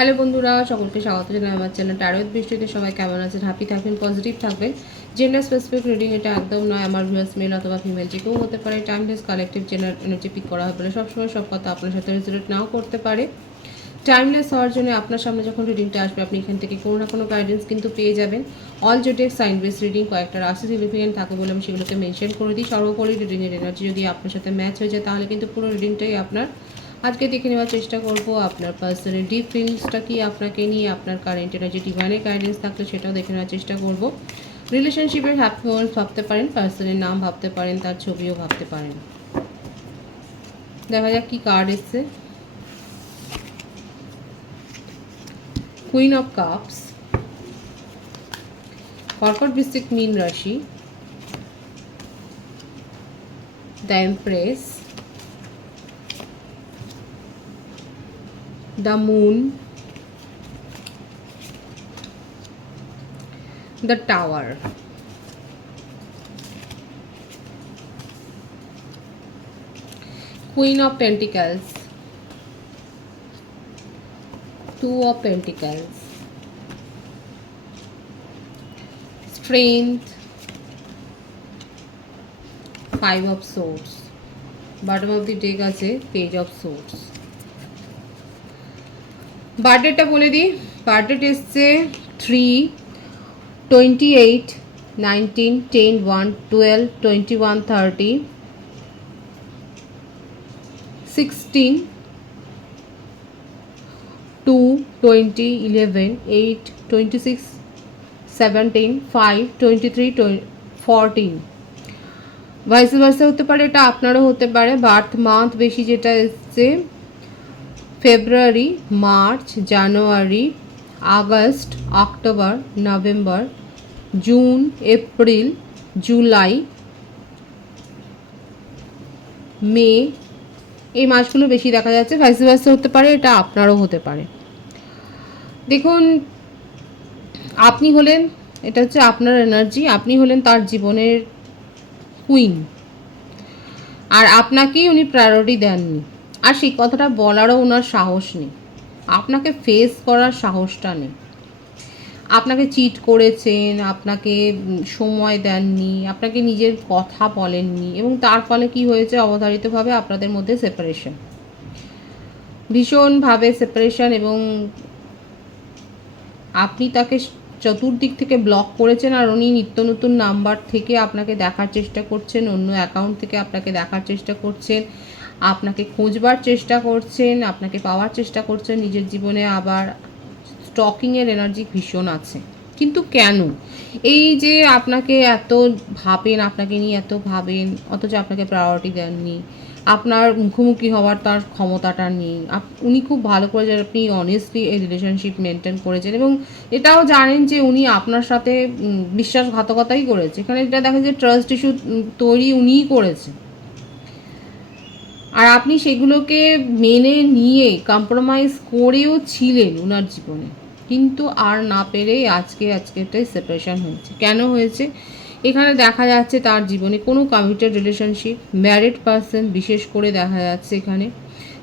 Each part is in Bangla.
হ্যালো বন্ধুরা, সকলকে স্বাগত জানাই আমার চ্যানেল টারোত বৃষ্টিতে সবাই কেমন আছেন? হ্যাপি থাকবেন পজিটিভ থাকবেন। জেন্ডার স্পেসিফিক রিডিং এটা একদম নয়, আমার ভিউয়ার্স মেল অথবা ফিমেল যে কেউ হতে পারে timeless collective general energy pick করা হবে সবসময় সব কথা আপনার সাথে রেজুলেট নাও করতে পারে। টাইমলেস হওয়ার জন্য আপনার সামনে যখন রিডিংটা আসবে, আপনি এখান থেকে কোনো না কোনো গাইডেন্স কিন্তু পেয়ে যাবেন। All zodiac sign base reading কয়েকটা রাশি সিগনিফিকেন্ট থাকে বলে আমি সেগুলোকে মেনশন করে দিই। সর্বোপরি রিডিংয়ের এনার্জি যদি আপনার সাথে ম্যাচ হয়ে যায়, তাহলে কিন্তু পুরো রিডিংটাই আপনার আজকে দেখে নেওয়ার চেষ্টা করব আপনার পার্সোনাল ডিপ ফিলিংসটা কি আপনাকে নিয়ে, আপনার কারেন্ট এনার্জি ডিভাইনের গাইডেন্স থাকলে সেটাও দেখে নেওয়ার চেষ্টা করব। রিলেশনশিপের হ্যাপি মোমেন্টস ভাবতে পারেন পার্সনের নাম ভাবতে পারেন, তার ছবিও ভাবতে পারেন। দেখা যাক কি কার্ড এসছে। কুইন অফ কাপস কর্কট বৃশ্চিক মীন রাশি the empress the moon the tower queen of pentacles two of pentacles strength five of swords bottom of the deck आज पेज ऑफ़ सोर्स বার্থডেটা বলে দিই। বার্থডেট এসছে three twenty eight nineteen ten one twelve twenty one thirty sixteen two twenty eleven eight twenty six seventeen five twenty three fourteen vice versa হতে পারে, এটা আপনারও হতে পারে। বার্থ মান্থ বেশি যেটা এসছে ফেব্রুয়ারি, মার্চ, জানুয়ারি, August, October, November, June, April, July, মে এই মাসগুলো বেশি দেখা যাচ্ছে। ভাইস ভার্সা হতে পারে, এটা আপনারও হতে পারে। দেখুন, আপনি হলেন, এটা হচ্ছে আপনার এনার্জি আপনি হলেন তার জীবনের কুইন আর আপনাকেই উনি প্রায়োরিটি দেননি। আর সেই কথাটা বলারও ওনার সাহস নেই। আপনাকে ফেস করার সাহসটা নেই। আপনাকে চিট করেছেন, আপনাকে সময় দেননি, আপনাকে নিজের কথা বলেননি এবং তার ফলে কি হয়েছে? অবধারিতভাবে আপনাদের মধ্যে সেপারেশন ভীষণভাবে সেপারেশন এবং আপনি তাকে চতুর্দিক থেকে ব্লক করেছেন আর উনি নিত্য নতুন নাম্বার থেকে আপনাকে দেখার চেষ্টা করছেন, অন্য অ্যাকাউন্ট থেকে আপনাকে দেখার চেষ্টা করছেন। আপনাকে খুঁজবার চেষ্টা করছেন, আপনাকে পাওয়ার চেষ্টা করছেন, নিজের জীবনে আবার স্টকিংয়ের এনার্জি ভীষণ আছে। কিন্তু কেন? এই যে আপনাকে এত ভাবেন, আপনাকে নিয়ে এত ভাবেন, অথচ আপনাকে প্রায়োরিটি দেননি, আপনার মুখোমুখি হওয়ার তার ক্ষমতাটা নেই উনি খুব ভালো করে যে আপনি অনেস্টলি এই রিলেশনশিপ মেনটেন করেছেন এবং এটাও জানেন যে উনি আপনার সাথে বিশ্বাসঘাতকতাই করেছে। এখানে এটা দেখা যায় ট্রাস্ট ইস্যু তৈরি উনিই করেছে। আর আপনি সেগুলোকে মেনে নিয়ে কম্প্রোমাইজ করেও ছিলেন ওনার জীবনে। কিন্তু আর না পেরে আজকে আজকেটাই সেপারেশন হয়েছে। কেন হয়েছে? এখানে দেখা যাচ্ছে তার জীবনে কোনো কমিটেড রিলেশনশিপ ম্যারিড পারসন বিশেষ করে দেখা যাচ্ছে এখানে।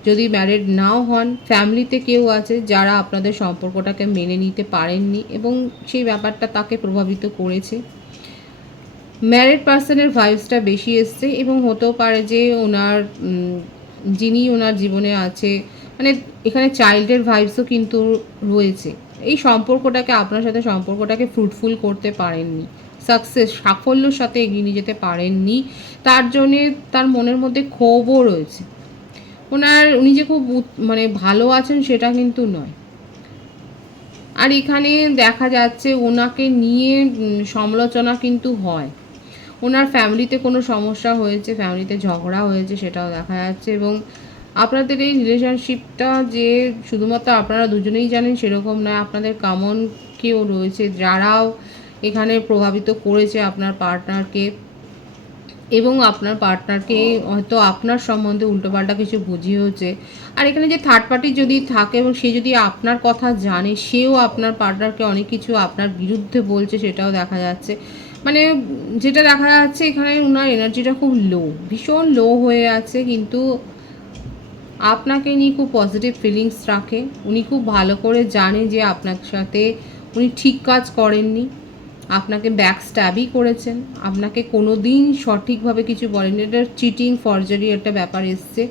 যদি ম্যারিড নাও হন ফ্যামিলিতে কেউ আছে যারা আপনাদের সম্পর্কটাকে মেনে নিতে পারেননি এবং সেই ব্যাপারটা তাকে প্রভাবিত করেছে। ম্যারিড পার্সনের ভাইবসটা বেশি এসছে এবং হতেও পারে যে ওনার যিনি ওনার জীবনে আছে মানে এখানে চাইল্ডের ভাইবসও কিন্তু রয়েছে। এই সম্পর্কটাকে, আপনার সাথে সম্পর্কটাকে ফ্রুটফুল করতে পারেননি। সাকসেস সাফল্যর সাথে এগিয়ে নিয়ে যেতে পারেননি। তার জন্যে তার মনের মধ্যে ক্ষোভও রয়েছে। ওনার, উনি যে খুব মানে ভালো আছেন সেটা কিন্তু নয়। আর এখানে দেখা যাচ্ছে ওনাকে নিয়ে সমালোচনা কিন্তু হয়। ওনার ফ্যামিলিতে কোনো সমস্যা হয়েছে, ফ্যামিলিতে ঝগড়া হয়েছে সেটাও দেখা যাচ্ছে এবং আপনাদের এই রিলেশনশিপটা যে শুধুমাত্র আপনারা দুজনেই জানেন সেরকম নয়, আপনাদের কমন কেউ রয়েছে যারাও এখানে প্রভাবিত করেছে আপনার পার্টনারকে এবং আপনার পার্টনারকে হয়তো আপনার সম্বন্ধে উল্টোপাল্টা কিছু বুঝিয়েছে আর এখানে যে থার্ড পার্টি যদি থাকে এবং সে যদি আপনার কথা জানে, সেও আপনার পার্টনারকে অনেক কিছু আপনার বিরুদ্ধে বলছে সেটাও দেখা যাচ্ছে। মানে যেটা দেখা যাচ্ছে এখানে ওনার এনার্জিটা খুব লো ভীষণ লো হয়ে আছে কিন্তু আপনাকে নিয়ে খুব পজিটিভ ফিলিংস রাখে। উনি খুব ভালো করে জানে যে আপনার সাথে উনি ঠিক কাজ করেননি, আপনাকে ব্যাক স্ট্যাবই করেছেন, আপনাকে কোনো দিন সঠিকভাবে কিছু বলেননি। এটা চিটিং ফরজারি একটা ব্যাপার এসছে।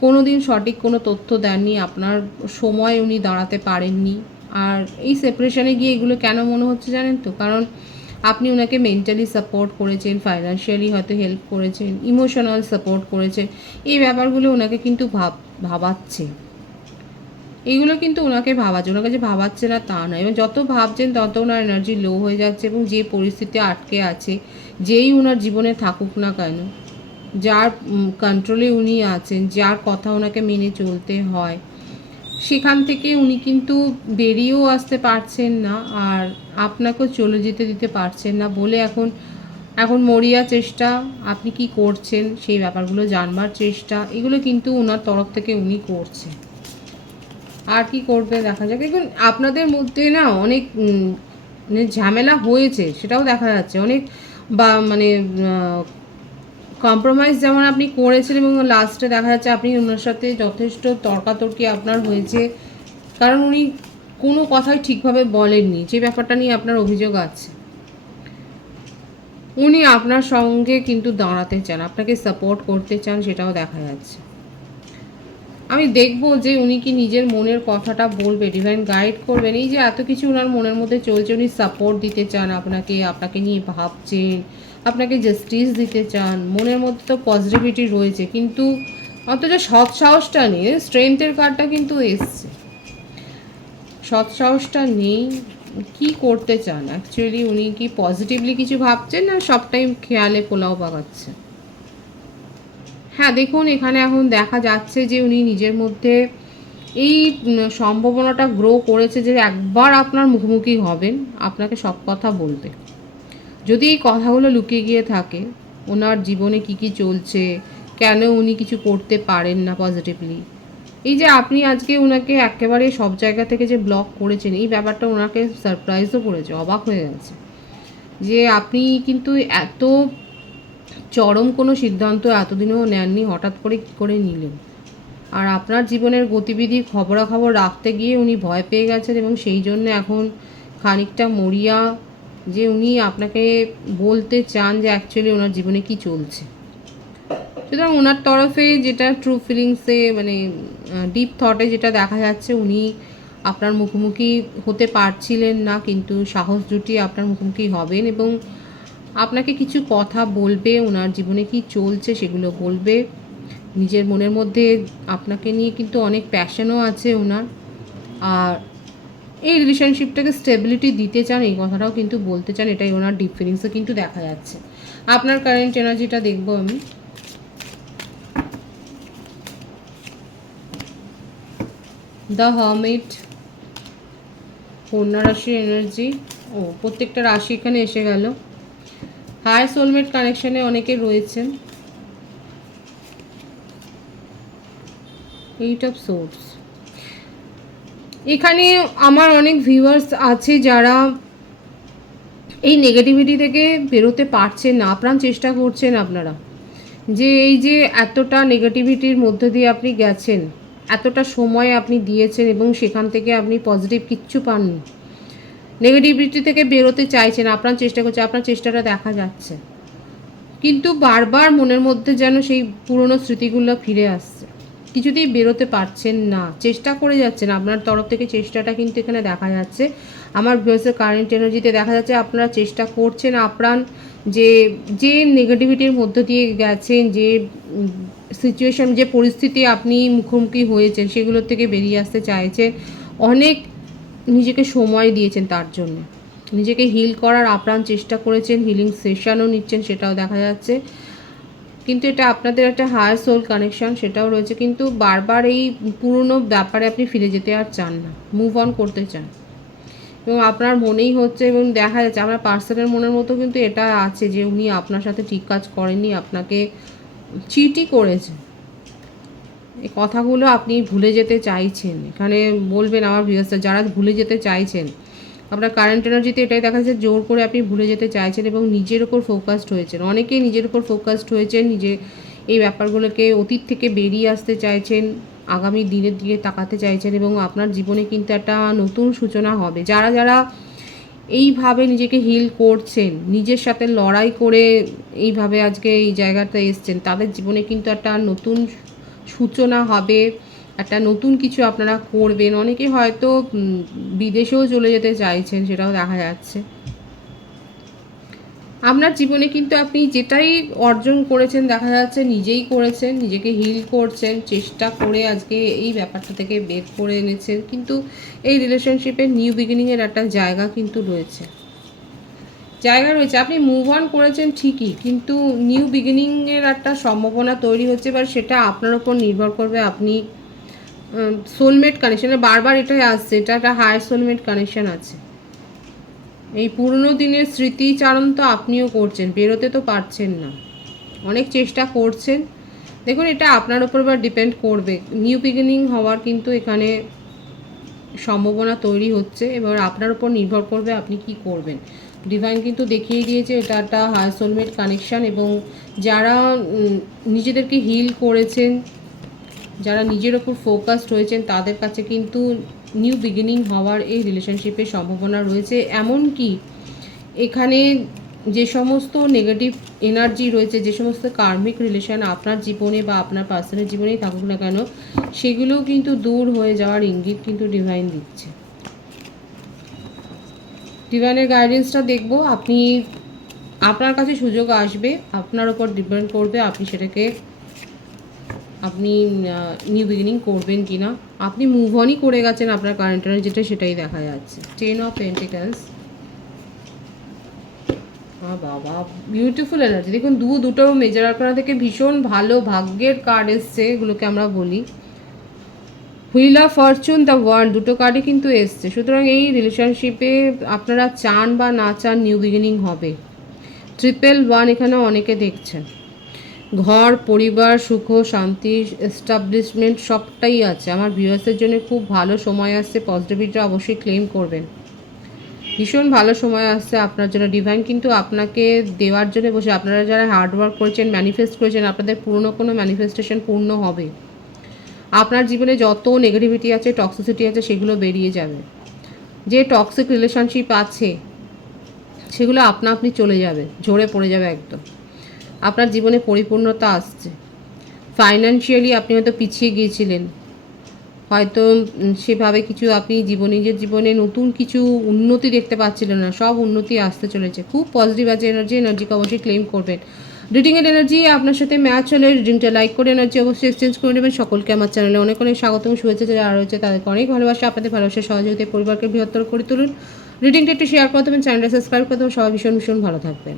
কোনো দিন সঠিক কোনো তথ্য দেননি, আপনার সময় উনি দাঁড়াতে পারেননি। আর এই সেপারেশনে গিয়ে এগুলো কেন মনে হচ্ছে জানেন তো? কারণ আপনি ওনাকে মেন্টালি সাপোর্ট করেছেন ফাইন্যান্সিয়ালি হয়তো হেল্প করেছেন ইমোশনাল সাপোর্ট করেছেন, এই ব্যাপারগুলো ওনাকে কিন্তু ভাব, ভাবাচ্ছে। এইগুলো কিন্তু ওনাকে ভাবাচ্ছে, ওনাকে যে ভাবাচ্ছে না তা নয়। এবং যত ভাবছেন তত ওনার এনার্জি লো হয়ে যাচ্ছে এবং যে পরিস্থিতি আটকে আছে, যেই ওনার জীবনে থাকুক না কেন, যার কন্ট্রোলে উনি আছেন, যার কথা ওনাকে মেনে চলতে হয় সেখান থেকে উনি কিন্তু বেরিয়েও আসতে পারছেন না আর আপনাকেও চলে যেতে দিতে পারছেন না বলে এখন এখন মরিয়া চেষ্টা, আপনি কি করছেন সেই ব্যাপারগুলো জানবার চেষ্টা, এগুলো কিন্তু ওনার তরফ থেকে উনি করছেন। আর কি করবে দেখা যাক। এখন আপনাদের মধ্যে না অনেক মানে ঝামেলা হয়েছে, সেটাও দেখা যাচ্ছে। অনেক বা মানে কম্প্রোমাইজ যেমন আপনি করেছেন এবং লাস্টে দেখা যাচ্ছে আপনি ওনার সাথে যথেষ্ট তর্কাতর্কি আপনার হয়েছে। কারণ উনি কোনো কথাই ঠিকভাবে বলেননি। যে ব্যাপারটা নিয়ে আপনার অভিযোগ আছে। উনি আপনার সঙ্গে কিন্তু দাঁড়াতে চান, আপনাকে সাপোর্ট করতে চান, সেটাও দেখা যাচ্ছে। আমি দেখব যে উনি কি নিজের মনের কথাটা বলবে ডিভাইন গাইড করবেন। এই যে এত কিছু ওনার মনের মধ্যে চলছে, উনি সাপোর্ট দিতে চান আপনাকে আপনাকে নিয়ে ভাবছেন, আপনাকে জাস্টিস দিতে চান, মনের মধ্যে তো পজিটিভিটি রয়েছে। কিন্তু অথচ সৎ সাহসটা নেই স্ট্রেংথের কার্ডটা কিন্তু এসছে। সৎ সাহসটা নেই কি করতে চান? অ্যাকচুয়ালি উনি কি পজিটিভলি কিছু ভাবছেন না সব টাইম খেয়ালে পোলাও পাকাচ্ছে হ্যাঁ দেখুন, এখানে এখন দেখা যাচ্ছে যে উনি নিজের মধ্যে এই সম্ভাবনাটা গ্রো করেছে যে একবার আপনার মুখোমুখি হবেন, আপনাকে সব কথা বলবে। যদি এই কথাগুলো লুকিয়ে গিয়ে থাকে, ওনার জীবনে কি কি চলছে, কেন উনি কিছু করতে পারেন না পজিটিভলি এই যে আপনি আজকে ওনাকে একেবারে সব জায়গা থেকে যে ব্লক করেছেন, এই ব্যাপারটা ওনাকে সারপ্রাইজও করেছে, অবাক হয়ে গেছে। যে আপনি কিন্তু এত চরম কোনো সিদ্ধান্ত এতদিনেও নেননি, হঠাৎ করে কী করে নিলেন? আর আপনার জীবনের গতিবিধি খবরাখবর রাখতে গিয়ে উনি ভয় পেয়ে গেছেন এবং সেই জন্য এখন খানিকটা মরিয়া যে উনি আপনাকে বলতে চান যে অ্যাকচুয়ালি ওনার জীবনে কি চলছে। সুতরাং ওনার তরফে যেটা ট্রু ফিলিংসে মানে ডিপ থটে যেটা দেখা যাচ্ছে, উনি আপনার মুখোমুখি হতে পারছিলেন না, কিন্তু সাহস জুটি আপনার মুখোমুখি হবেন এবং আপনাকে কিছু কথা বলবে, ওনার জীবনে কি চলছে সেগুলো বলবে। নিজের মনের মধ্যে আপনাকে নিয়ে কিন্তু অনেক প্যাশনও আছে ওনার। আর এই রিলেশনশিপটাকে স্টেবিলিটি দিতে চান, এই কথাটাও কিন্তু বলতে চান, এটাই ওনার ডিপ ফিলিংসে কিন্তু দেখা যাচ্ছে। আপনার কারেন্ট এনার্জিটা দেখব আমি। দ্য হার্মিট কন্যা রাশির এনার্জি ও, প্রত্যেকটা রাশি এখানে এসে গেল। হায়ার সোলমেট কানেকশনে অনেকে রয়েছেন। এইট অফ সোর্স এখানে আমার অনেক ভিউয়ার্স আছে যারা এই নেগেটিভিটি থেকে বেরোতে পারছেন না, আপ্রাণ চেষ্টা করছেন আপনারা। যে এই যে এতটা নেগেটিভিটির মধ্যে দিয়ে আপনি গেছেন, এতটা সময় আপনি দিয়েছেন এবং সেখান থেকে আপনি পজিটিভ কিচ্ছু পাননি। নেগেটিভিটি থেকে বেরোতে চাইছেন আপনার চেষ্টা করছে, আপনার চেষ্টাটা দেখা যাচ্ছে। কিন্তু বারবার মনের মধ্যে যেন সেই পুরনো স্মৃতিগুলো ফিরে আসছে। কিছুতেই বেরোতে পারছেন না। চেষ্টা করে যাচ্ছেন। আপনার তরফ থেকে চেষ্টাটা কিন্তু এখানে দেখা যাচ্ছে। আমার ভয়েসের কারেন্ট এনার্জিতে দেখা যাচ্ছে, আপনারা চেষ্টা করছেন আপ্রাণ যে যে নেগেটিভিটির মধ্য দিয়ে গেছেন, যে সিচুয়েশন যে পরিস্থিতি আপনি মুখোমুখি হয়েছেন, সেগুলোর থেকে বেরিয়ে আসতে চাইছেন। অনেক নিজেকে সময় দিয়েছেন তার জন্য। নিজেকে হিল করার আপ্রাণ চেষ্টা করেছেন হিলিং সেশনও নিচ্ছেন সেটাও দেখা যাচ্ছে। কিন্তু এটা আপনাদের একটা হায়ার সোল কানেকশন সেটাও রয়েছে। কিন্তু বারবার এই পুরনো ব্যাপারে আপনি ফিরে যেতে আর চান না। মুভ অন করতে চান। এবং আপনার মনেই হচ্ছে এবং দেখা যাচ্ছে, আমার পার্সনের মনের মতো কিন্তু এটা আছে যে উনি আপনার সাথে ঠিক কাজ করেননি, আপনাকে চিটই করেছে। এই কথাগুলো আপনি ভুলে যেতে চাইছেন। এখানে বলবেন আমার ভিউয়ার্সরা যারা ভুলে যেতে চাইছেন, আপনার কারেন্ট এনার্জিতে এটাই দেখা যাচ্ছে জোর করে আপনি ভুলে যেতে চাইছেন এবং নিজের ওপর ফোকাসড হয়েছেন। অনেকেই নিজের ওপর ফোকাসড হয়েছেন, নিজে এই ব্যাপারগুলোকে অতীত থেকে বেরিয়ে আসতে চাইছেন, আগামী দিনের দিকে তাকাতে চাইছেন এবং আপনার জীবনে কিন্তু একটা নতুন সূচনা হবে। যারা যারা এইভাবে নিজেকে হিল করছেন, নিজের সাথে লড়াই করে এইভাবে আজকে এই জায়গাতে এসছেন, তাদের জীবনে কিন্তু একটা নতুন সূচনা হবে, একটা নতুন কিছু আপনারা করবেন। অনেকে হয়তো বিদেশেও চলে যেতে চাইছেন, সেটাও দেখা যাচ্ছে। আপনার জীবনে কিন্তু আপনি যেটাই অর্জন করেছেন, দেখা যাচ্ছে নিজেই করেছেন, নিজেকে হিল করছেন, চেষ্টা করে আজকে এই ব্যাপারটা থেকে বের করে এনেছেন। কিন্তু এই রিলেশনশিপের নিউ বিগিনিংয়ের একটা জায়গা কিন্তু রয়েছে। জায়গা রয়েছে। আপনি মুভ অন করেছেন ঠিকই, কিন্তু নিউ বিগিনিংয়ের একটা সম্ভাবনা তৈরি হচ্ছে এবার সেটা আপনার ওপর নির্ভর করবে আপনি সোলমেট কানেকশানে বারবার এটাই আসছে, এটা একটা হায়ার সোলমেট কানেকশান আছে। এই পুরনো দিনের স্মৃতিচারণ তো আপনিও করছেন, বেরোতে তো পারছেন না। অনেক চেষ্টা করছেন। দেখুন, এটা আপনার ওপর এবার ডিপেন্ড করবে। নিউ বিগিনিং হওয়ার কিন্তু এখানে সম্ভাবনা তৈরি হচ্ছে, এবার আপনার উপর নির্ভর করবে আপনি কি করবেন। ডিভাইন কিন্তু দেখিয়ে দিয়েছে, এটা একটা হাই সোলমেট কানেকশান এবং যারা নিজেদেরকে হিল করেছেন, যারা নিজের ওপর ফোকাসড হয়েছেন তাদের কাছে কিন্তু নিউ বিগিনিং হওয়ার এই রিলেশনশিপের সম্ভাবনা রয়েছে। এমনকি এখানে যে সমস্ত নেগেটিভ এনার্জি রয়েছে, যে সমস্ত কার্মিক রিলেশন আপনার জীবনে বা আপনার পার্সোনাল জীবনেই থাকুক না কেন, সেগুলোও কিন্তু দূর হয়ে যাওয়ার ইঙ্গিত কিন্তু ডিভাইন দিচ্ছে। ডিভাইনের গাইডেন্সটা দেখব। আপনি, আপনার কাছে সুযোগ আসবে, আপনার ওপর ডিপেন্ড করবে আপনি সেটাকে, আপনি নিউ বিগিনিং করবেন কি না আপনি মুভ অনই করে গেছেন আপনার কারেন্ট যেটা সেটাই দেখা যাচ্ছে। টেন অফ পেন্টিকালস বাবা বিউটিফুল এনার্জি দেখুন দু দুটো মেজার আর্কানা থেকে ভীষণ ভালো ভাগ্যের কার্ড এসছে, এগুলোকে আমরা বলি। Wheel of fortune the world দুটো কার্ডই কিন্তু এসছে। সুতরাং এই রিলেশনশিপে আপনারা চান বা না চান নিউ বিগিনিং হবে। ট্রিপল ওয়ান এখানে অনেকে দেখছেন। ঘর, পরিবার, সুখ, শান্তি এস্টাবলিশমেন্ট সবটাই আছে। আমার ভিউয়ার্সের জন্য খুব ভালো সময় আসছে। পজিটিভিটিটা অবশ্যই ক্লেম করবেন। ভীষণ ভালো সময় আসছে আপনার জন্য। ডিভাইন কিন্তু আপনাকে দেওয়ার জন্য বসে আপনারা যারা হার্ডওয়ার্ক করেছেন ম্যানিফেস্ট করেছেন, আপনাদের পুরনো কোনো ম্যানিফেস্টেশন পূর্ণ হবে। আপনার জীবনে যত নেগেটিভিটি আছে টক্সিসিটি আছে, সেগুলো বেরিয়ে যাবে। যে টক্সিক রিলেশনশিপ আছে, সেগুলো আপনা আপনি চলে যাবে, ঝরে পড়ে যাবে একদম। আপনার জীবনে পরিপূর্ণতা আসছে। ফাইন্যান্সিয়ালি আপনি হয়তো পিছিয়ে গিয়েছিলেন। হয়তো সেভাবে কিছু আপনি জীবন, নিজের জীবনে নতুন কিছু উন্নতি দেখতে পাচ্ছিলেন না, সব উন্নতি আসতে চলেছে। খুব পজিটিভ আছে এনার্জি এনার্জিকে অবশ্যই ক্লেম করবেন। রিডিংয়ের এনার্জি আপনার সাথে ম্যাচ হলে রিডিংটা লাইক করে এনার্জি অবশ্যই এক্সচেঞ্জ করে নেবেন। সকলকে আমার চ্যানেলে অনেক অনেক স্বাগতম শুভেচ্ছা যারা রয়েছে তাদেরকে অনেক ভালোবাসা, আপনাদের ভালোবাসা সহযোগিতায় পরিবারকে বৃহত্তর করে তুলুন। রিডিংটা একটু শেয়ার করে দেবেন চ্যানেলটা সাবস্ক্রাইব করে দেবেন। সবাই ভীষণ ভীষণ ভালো থাকবেন।